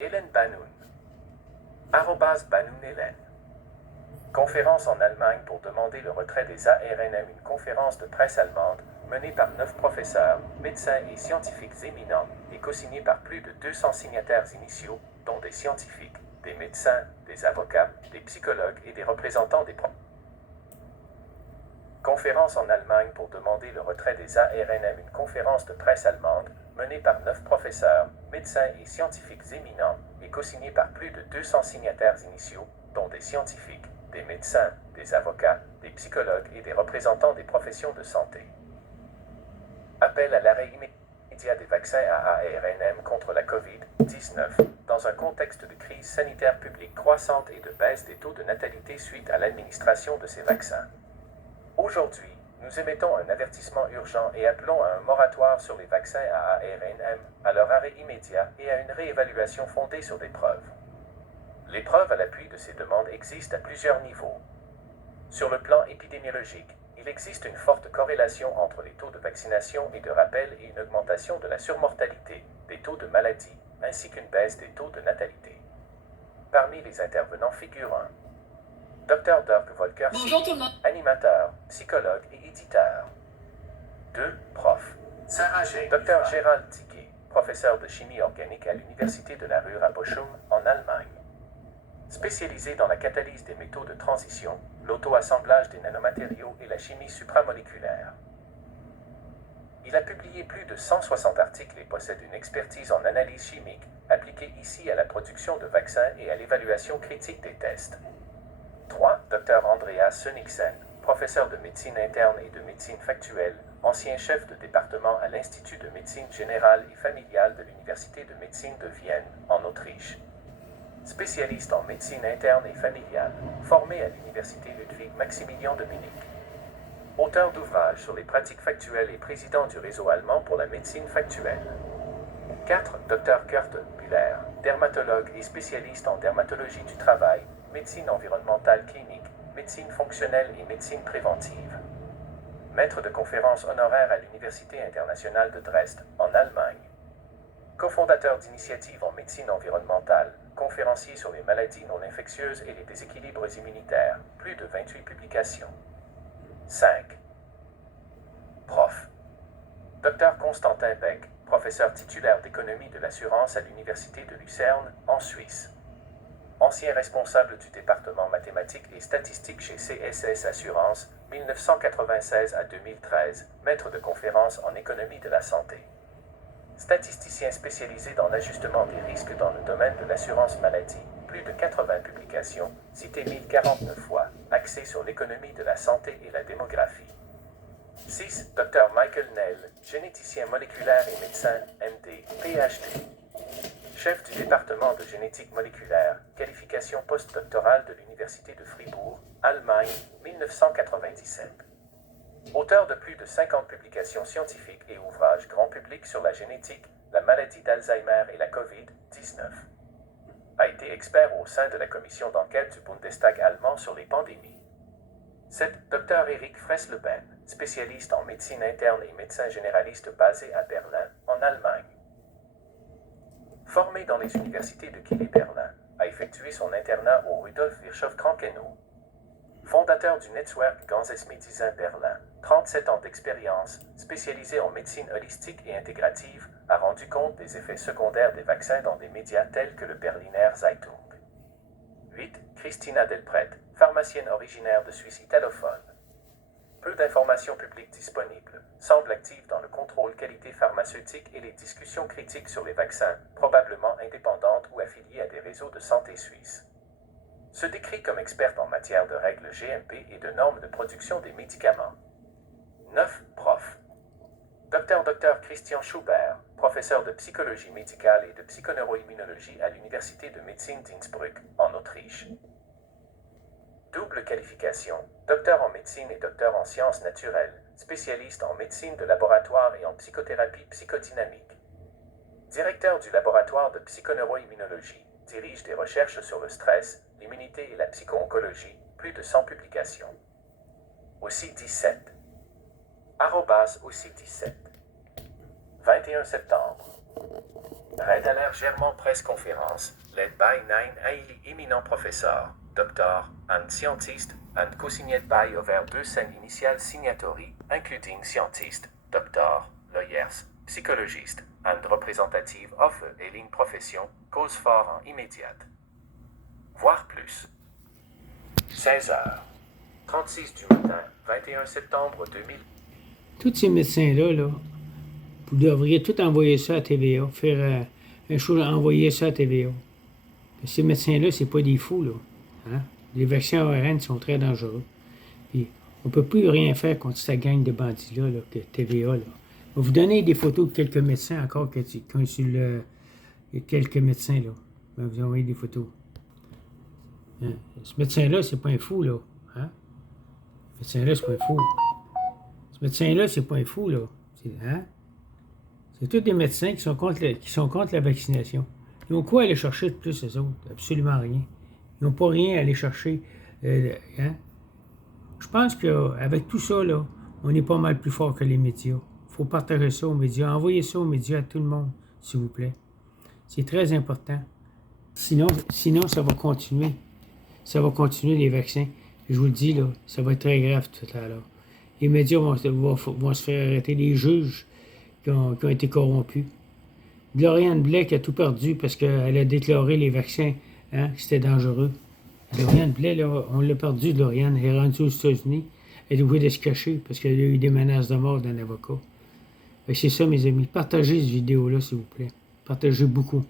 Hélène Banoun. @Banoun Hélène. Conférence en Allemagne pour demander le retrait des ARNM. Une conférence de presse allemande menée par 9 professeurs, médecins et scientifiques éminents et co-signée par plus de 200 signataires initiaux, dont des scientifiques, des médecins, des avocats, des psychologues et des représentants des Conférence en Allemagne pour demander le retrait des ARNM. Une conférence de presse allemande menée par 9 professeurs, médecins et scientifiques éminents et co-signée par plus de 200 signataires initiaux, dont des scientifiques, des médecins, des avocats, des psychologues et des représentants des professions de santé. Appel à l'arrêt immédiat des vaccins à ARNM contre la COVID-19, dans un contexte de crise sanitaire publique croissante et de baisse des taux de natalité suite à l'administration de ces vaccins. Aujourd'hui, nous émettons un avertissement urgent et appelons à un moratoire sur les vaccins à ARNM, à leur arrêt immédiat et à une réévaluation fondée sur des preuves. Les preuves à l'appui de ces demandes existent à plusieurs niveaux. Sur le plan épidémiologique, il existe une forte corrélation entre les taux de vaccination et de rappel et une augmentation de la surmortalité, des taux de maladie, ainsi qu'une baisse des taux de natalité. Parmi les intervenants figurent un Dr Dirk Volker, Bonjour tout le monde. animateur, psychologue et éditeur. 2. Prof. Sarah G. Dr Gérald Tiquet, professeur de chimie organique à l'Université de la Ruhr à Bochum, en Allemagne. Spécialisé dans la catalyse des métaux de transition, l'auto-assemblage des nanomatériaux et la chimie supramoléculaire. Il a publié plus de 160 articles et possède une expertise en analyse chimique, appliquée ici à la production de vaccins et à l'évaluation critique des tests. 3. Dr Andreas Sönnigsen, professeur de médecine interne et de médecine factuelle, ancien chef de département à l'Institut de médecine générale et familiale de l'Université de médecine de Vienne, en Autriche. Spécialiste en médecine interne et familiale, formé à l'Université Ludwig Maximilian de Munich. Auteur d'ouvrages sur les pratiques factuelles et président du réseau allemand pour la médecine factuelle. 4. Dr Kurt Müller, dermatologue et spécialiste en dermatologie du travail, médecine environnementale clinique, médecine fonctionnelle et médecine préventive. Maître de conférences honoraire à l'Université internationale de Dresde, en Allemagne. Cofondateur d'initiatives en médecine environnementale, conférencier sur les maladies non infectieuses et les déséquilibres immunitaires, plus de 28 publications. 5. Prof. Dr Constantin Beck, professeur titulaire d'économie de l'assurance à l'Université de Lucerne, en Suisse. Ancien responsable du département mathématiques et statistiques chez CSS Assurance, 1996 à 2013, maître de conférences en économie de la santé. Statisticien spécialisé dans l'ajustement des risques dans le domaine de l'assurance maladie, plus de 80 publications, cité 1049 fois, axé sur l'économie de la santé et la démographie. 6. Dr Michael Nell, généticien moléculaire et médecin, MD, PhD. Chef du département de génétique moléculaire, qualification postdoctorale de l'Université de Fribourg, Allemagne, 1997. Auteur de plus de 50 publications scientifiques et ouvrages grand public sur la génétique, la maladie d'Alzheimer et la COVID-19. A été expert au sein de la commission d'enquête du Bundestag allemand sur les pandémies. 7. Dr Eric Fresleben, spécialiste en médecine interne et médecin généraliste basé à Berlin, en Allemagne. Formé dans les universités de Kiel et Berlin, a effectué son internat au Rudolf Virchow Krankenhaus. Fondateur du Netzwerk Ganzes Medizin Berlin, 37 ans d'expérience, spécialisé en médecine holistique et intégrative, a rendu compte des effets secondaires des vaccins dans des médias tels que le Berliner Zeitung. 8. Christina Delpret, pharmacienne originaire de Suisse italophone. Peu d'informations publiques disponibles, semble active dans le contrôle qualité pharmaceutique et les discussions critiques sur les vaccins, probablement indépendante ou affiliée à des réseaux de santé suisses. Se décrit comme experte en matière de règles GMP et de normes de production des médicaments. 9. Prof. Dr Christian Schubert, professeur de psychologie médicale et de psychoneuroimmunologie à l'Université de médecine d'Innsbruck, en Autriche. Double qualification, docteur en médecine et docteur en sciences naturelles, spécialiste en médecine de laboratoire et en psychothérapie psychodynamique. Directeur du laboratoire de psychoneuroimmunologie, dirige des recherches sur le stress, l'immunité et la psycho-oncologie, plus de 100 publications. Aussi 17. Aussi 17. 21 septembre. Red Alert German Press Conference, led by nine highly eminent professors, doctors, and scientists, and co-signed by over 200 initial signatories, including scientists, doctors, lawyers, psychologists, and representative of ailing profession, cause for en immédiate. Voire plus. 16 heures. 36 du matin, 21 septembre 2000. Tous ces médecins-là, là, vous devriez tout envoyer ça à TVA, faire un show, envoyer ça à TVA. Ces médecins-là, c'est pas des fous, là. Hein? Les vaccins ARN sont très dangereux. Puis, on peut plus rien faire contre cette gang de bandits-là, là, que TVA, là. Je vais vous donner des photos de quelques médecins encore qui ont sur le... Il y a quelques médecins, là. Je vais vous envoyer des photos. Hein? Ce médecin-là, c'est pas un fou, là. Hein? Ce médecin-là, c'est pas un fou. Ce médecin-là, c'est pas un fou, là. Hein? C'est tous des médecins qui sont contre la vaccination. Ils ont quoi aller chercher de plus, eux autres? Absolument rien. Ils n'ont pas rien à aller chercher. Hein? Je pense qu'avec tout ça, là, on est pas mal plus fort que les médias. Il faut partager ça aux médias. Envoyez ça aux médias à tout le monde, s'il vous plaît. C'est très important. Sinon, ça va continuer. Ça va continuer, les vaccins. Je vous le dis, là, ça va être très grave tout à l'heure. Les médias vont se faire arrêter. Les juges qui ont été corrompus. Gloriane Blais qui a tout perdu parce qu'elle a déclaré les vaccins, hein, que c'était dangereux. Gloriane Blais, là, on l'a perdu, Gloriane. Elle est rendue aux États-Unis. Elle est obligée de se cacher parce qu'elle a eu des menaces de mort d'un avocat. C'est ça, mes amis. Partagez cette vidéo-là, s'il vous plaît. Partagez beaucoup.